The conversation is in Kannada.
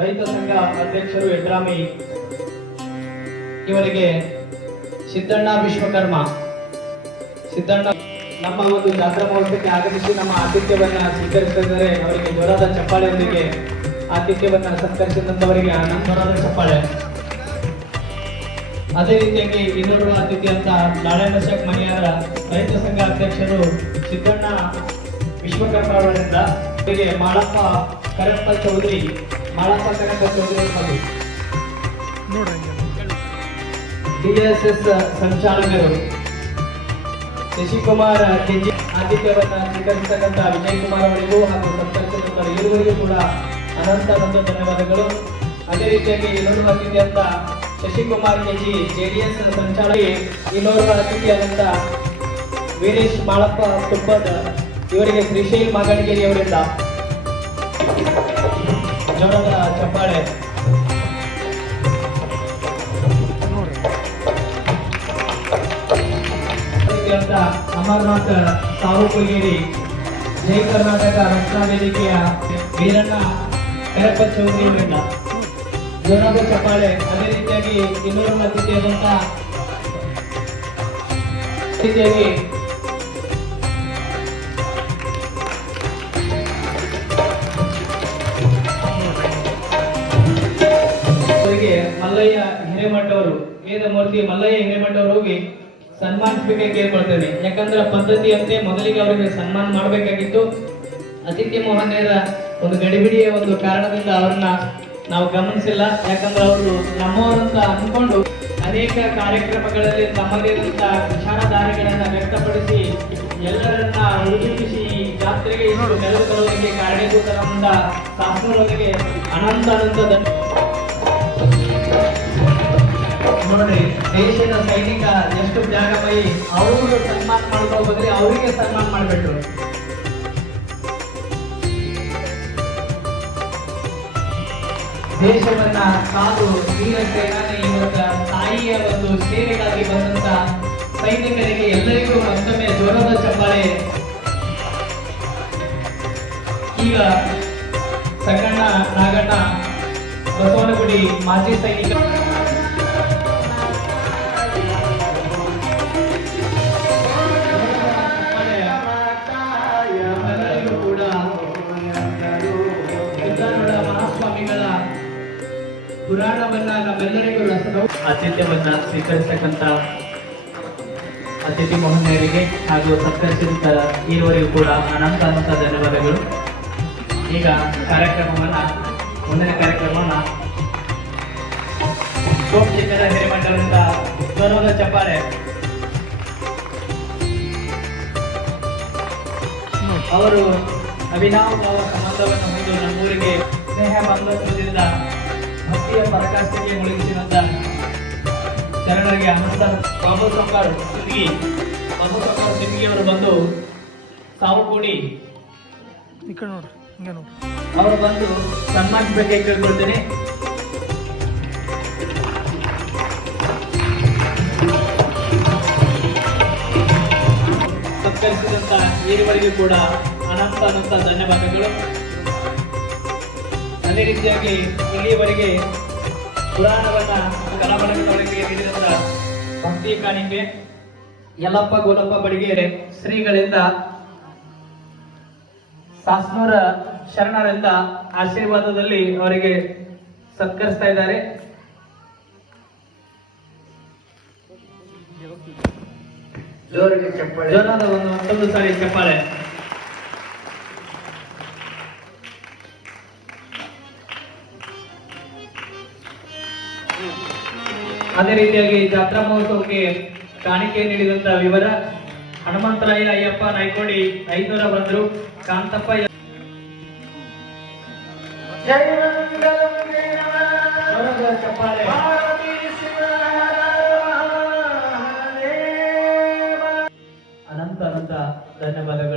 ರೈತ ಸಂಘ ಅಧ್ಯಕ್ಷರು ಯಡ್ರಾಮಿ ಇವರಿಗೆ ಸಿದ್ದಣ್ಣ ವಿಶ್ವಕರ್ಮ ಸಿದ್ದಣ್ಣ ನಮ್ಮ ಒಂದು ಜಾತ್ರಾ ಮಹೋತ್ಸವಕ್ಕೆ ಆಗಮಿಸಿ ನಮ್ಮ ಆತಿಥ್ಯವನ್ನ ಸ್ವೀಕರಿಸಿದರೆ ಅವರಿಗೆ ಜೋರಾದ ಚಪ್ಪಾಳೆಯೊಂದಿಗೆ ಆತಿಥ್ಯವನ್ನ ಸತ್ಕರಿಸಿದಂತವರಿಗೆ ಜೋರಾದ ಚಪ್ಪಾಳೆ. ಅದೇ ರೀತಿಯಾಗಿ ಇನ್ನೊಬ್ಬರು ಅತಿಥಿ ಅಂತ ನಾರಾಯಣಶೇಖ್ ಮಣಿಯಾರ ರೈತ ಸಂಘ ಅಧ್ಯಕ್ಷರು ಸಿದ್ದಣ್ಣ ವಿಶ್ವಕರ್ಮ ಅವರಿಂದ ಇವರಿಗೆ ಮಾಳಪ್ಪ ಕರಪ್ಪ ಚೌಧರಿ ಡಿಎಸ್ಎಸ್ ಸಂಚಾಲಕರು ಶಶಿಕುಮಾರ್ ಕೆಜಿ ಆತಿಥ್ಯವನ್ನ ಸ್ವೀಕರಿಸತಕ್ಕಂಥ ವಿಜಯ್ ಕುಮಾರ್ ಅವರಿಗೂ ಹಾಗೂ ಸತ್ಕರಿಸಿದಂತ ಇರುವರಿಗೂ ಕೂಡ ಅನಂತ ಧನ್ಯವಾದಗಳು. ಅದೇ ರೀತಿಯಾಗಿ ಇನ್ನೊಂದು ಅತಿಥಿ ಅಂತ ಶಶಿಕುಮಾರ್ ಕೆಜಿ ಜೆಡಿಎಸ್ ಸಂಚಾಲಕ, ಇನ್ನೋರ್ವ ಅತಿಥಿಯಾದಂತ ವೀರೇಶ್ ಮಾಳಪ್ಪ ತುಪ್ಪದ ಇವರಿಗೆ ಶ್ರೀಶೈಲ್ ಮಾಗಡಿಗೇರಿ ಅವರಿಂದ ಜೋರದ ಚಪ್ಪಾಳೆ. ಅಮರನಾಥ್ ಸಾವುಕುಲ್ಗೇರಿ ಜೈ ಕರ್ನಾಟಕ ರಕ್ಷಣಾ ವೇದಿಕೆಯ ವೀರಣ್ಣ ಕರಪ್ಪ ಚೌಧರಿ ಅವರಿಂದ ಜೋರದ ಚಪ್ಪಾಳೆ. ಅದೇ ರೀತಿಯಾಗಿ ಇನ್ನೂರು ಅತಿಥಿಯಾದಂತ ಅತಿಥಿಯಾಗಿ ಮಲ್ಲಯ್ಯ ಹಿರೇಮಠ ಅವರು, ವೇದಮೂರ್ತಿ ಮಲ್ಲಯ್ಯ ಹಿರೇಮಠ ಅವರು ಹೋಗಿ ಸನ್ಮಾನಿಸಬೇಕಾಗಿ ಕೇಳ್ಕೊಳ್ತೇನೆ. ಯಾಕಂದ್ರೆ ಪದ್ಧತಿಯಂತೆ ಮೊದಲಿಗೆ ಅವರಿಗೆ ಸನ್ಮಾನ ಮಾಡಬೇಕಾಗಿತ್ತು. ಅತಿಥಿ ಮಹೋದಯರ ಒಂದು ಗಡಿಬಿಡಿಯ ಒಂದು ಕಾರಣದಿಂದ ಅವರನ್ನ ನಾವು ಗಮನಿಸಿಲ್ಲ. ಯಾಕಂದ್ರೆ ಅವರು ನಮ್ಮವರಂತ ಅನ್ಕೊಂಡು ಅನೇಕ ಕಾರ್ಯಕ್ರಮಗಳಲ್ಲಿ ತಮ್ಮದೇ ವಿಚಾರಧಾರೆಗಳನ್ನ ವ್ಯಕ್ತಪಡಿಸಿ ಎಲ್ಲರನ್ನ ಉಳಿಸಿ ಜಾತ್ರೆಗೆ ಇಷ್ಟು ನೆರವು ತರುವುದಕ್ಕೆ ಕಾರಣೀಭೂತರಾದ ಶಾಸನರೊಂದಿಗೆ ಅನಂತ ನೋಡಿ, ದೇಶದ ಸೈನಿಕ ಎಷ್ಟು ತ್ಯಾಗಮಯಿ, ಅವರು ಸನ್ಮಾನ ಮಾಡುವ ಬದಲಿ ಅವರಿಗೆ ಸನ್ಮಾನ ಮಾಡಬೇಕು. ದೇಶವನ್ನ ಕಾದು ವೀರ ಸೇನಾನಿ ಇವತ್ತ ತಾಯಿಯ ಒಂದು ಸೇವೆಗಾಗಿ ಬಂದಂತ ಸೈನಿಕರಿಗೆ ಎಲ್ಲರಿಗೂ ಮತ್ತೊಮ್ಮೆ ಜೋರದ ಚಪ್ಪಾಳೆ. ಈಗ ಸಂಗಣ್ಣ ನಾಗಣ್ಣ ಬಸವನಗುಡಿ ಮಾಜಿ ಸೈನಿಕ ಪುರಾಣವನ್ನ ನಮ್ಮೆಲ್ಲರಿಗೂ ಆತಿಥ್ಯವನ್ನ ಸ್ವೀಕರಿಸತಕ್ಕಂತ ಅತಿಥಿ ಮಹೋದಯರಿಗೆ ಹಾಗೂ ಸತ್ಕರಿಸಿದ ಈವರೆಗೂ ಕೂಡ ಅನಂತ ಧನ್ಯವಾದಗಳು. ಈಗ ಮುಂದಿನ ಕಾರ್ಯಕ್ರಮವನ್ನ ಸೋಮಶೇಖರ ಹಿರೇಮಠರಿಂದ ಗೌರವದ ಚಪ್ಪಾಳೆ. ಅವರು ಅವಿನಾಭಾವ ಸಂಬಂಧವನ್ನು ಹೊಂದು ನಮ್ಮೂರಿಗೆ ಸ್ನೇಹ ಬಂಧುತ್ವದಿಂದ ಭಕ್ತಿಯ ಪರಾಕಾಷ್ಠೆಗೆ ಮುಳುಗಿಸಿದಂತ ಶರಣರಿಗೆ ಅನಂತ ಬಾಬು ಸಾವ್ಕಾರ್ ಸಿಂದಗಿ ಅವರು ಬಂದು ಸಾವುಕೋಡಿ ಅವರು ಬಂದು ಸನ್ಮಾನಿಸಬೇಕಾಗಿ ಕೇಳ್ಕೊಳ್ತೇನೆ. ಸತ್ಕರಿಸಿದಂತ ಈವರೆಗೂ ಕೂಡ ಅನಂತ ಧನ್ಯವಾದಗಳು. ಅದೇ ರೀತಿಯಾಗಿ ಇಲ್ಲಿಯವರೆಗೆ ಪುರಾಣವನ್ನ ಕಲಾಮಂಡಲದವರಿಗೆ ನೀಡಿದಂತ ಭಕ್ತಿ ಕಾಣಿಕೆ ಯಲ್ಲಪ್ಪ ಗೋಲಪ್ಪ ಬಡಿಗೇರೆ ಶ್ರೀಗಳಿಂದ ಸಾಸ್ನೂರ ಶರಣರಿಂದ ಆಶೀರ್ವಾದದಲ್ಲಿ ಅವರಿಗೆ ಸತ್ಕರಿಸ್ತಾ ಇದ್ದಾರೆ. ಜೋರಾದ ಮತ್ತೊಂದು ಸಾರಿ ಚಪ್ಪಾಳೆ. ಅದೇ ರೀತಿಯಾಗಿ ಜಾತ್ರಾ ಮಹೋತ್ಸವಕ್ಕೆ ಕಾಣಿಕೆ ನೀಡಿದಂತ ವಿವರ ಹನುಮಂತರಾಯ ಅಯ್ಯಪ್ಪ ನಾಯ್ಕೋಡಿ 500 ಬಂದರು. ಕಾಂತಪ್ಪ ಅನಂತ ಧನ್ಯವಾದಗಳು.